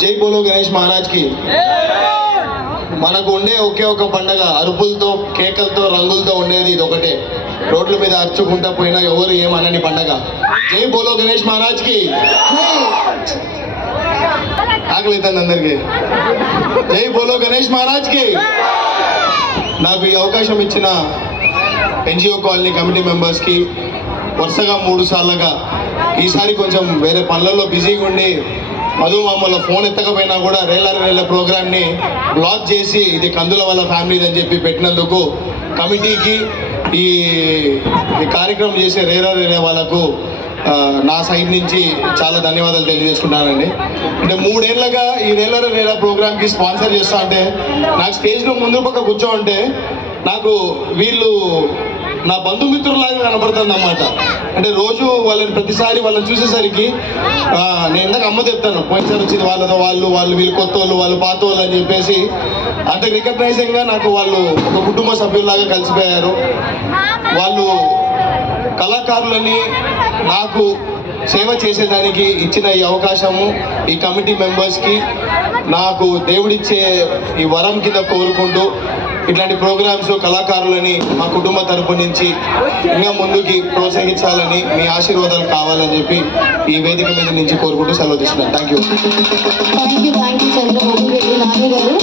జై బోలో గణేష్ మహారాజ్కి మనకు ఉండే ఒకే ఒక పండగ అరుపులతో కేకలతో రంగులతో ఉండేది ఇది ఒకటే. రోడ్ల మీద అరుచుకుంటా పోయినా ఎవరు ఏమనని పండగ. జై బోలో గణేష్ మహారాజ్కి ఆకలి అవుతుంది అందరికి. జై బోలో గణేష్ మహారాజ్కి నాకు ఈ అవకాశం ఇచ్చిన ఎన్జిఓ కాలనీ కమిటీ మెంబర్స్కి వరుసగా మూడు సార్లుగా ఈసారి కొంచెం వేరే పనులలో బిజీగా ఉండి మధు మామూలు ఫోన్ ఎత్తకపోయినా కూడా రేలర్ రేల ప్రోగ్రామ్ని బ్లాక్ చేసి ఇది కందుల వాళ్ళ ఫ్యామిలీది అని చెప్పి పెట్టినందుకు కమిటీకి ఈ ఈ కార్యక్రమం చేసే రేరా రేలే వాళ్ళకు నా సైడ్ నుంచి చాలా ధన్యవాదాలు తెలియజేసుకున్నానండి అంటే మూడేళ్ళుగా ఈ రేలర్ రేలా ప్రోగ్రామ్కి స్పాన్సర్ చేస్తా అంటే నాకు స్టేజ్లో ముందు పక్క కూర్చో ఉంటే నాకు వీళ్ళు నా బంధుమిత్రులాగా కనబడుతుంది అన్నమాట అంటే రోజు వాళ్ళని ప్రతిసారి వాళ్ళని చూసేసరికి నేను ఇందాక అమ్మ చెప్తాను పోయినసారి వచ్చింది వాళ్ళతో వాళ్ళు వాళ్ళు వీళ్ళు కొత్త వాళ్ళు వాళ్ళు పాత వాళ్ళు అని చెప్పేసి అంత రికగ్నైజింగ్గా నాకు వాళ్ళు ఒక కుటుంబ సభ్యుల్లాగా కలిసిపోయారు. వాళ్ళు కళాకారులని నాకు సేవ చేసేదానికి ఇచ్చిన ఈ అవకాశము ఈ కమిటీ మెంబర్స్కి నాకు దేవుడిచ్చే ఈ వరం కింద కోరుకుంటూ ఇట్లాంటి ప్రోగ్రామ్స్ కళాకారులని మా కుటుంబ తరపు నుంచి ఇంకా ముందుకి ప్రోత్సహించాలని మీ ఆశీర్వాదాలు కావాలని చెప్పి ఈ వేదిక మీద నుంచి కోరుకుంటూ సెలవు తీసుకున్నాను. Thank you thank you thank you Chandrababu Nani garu.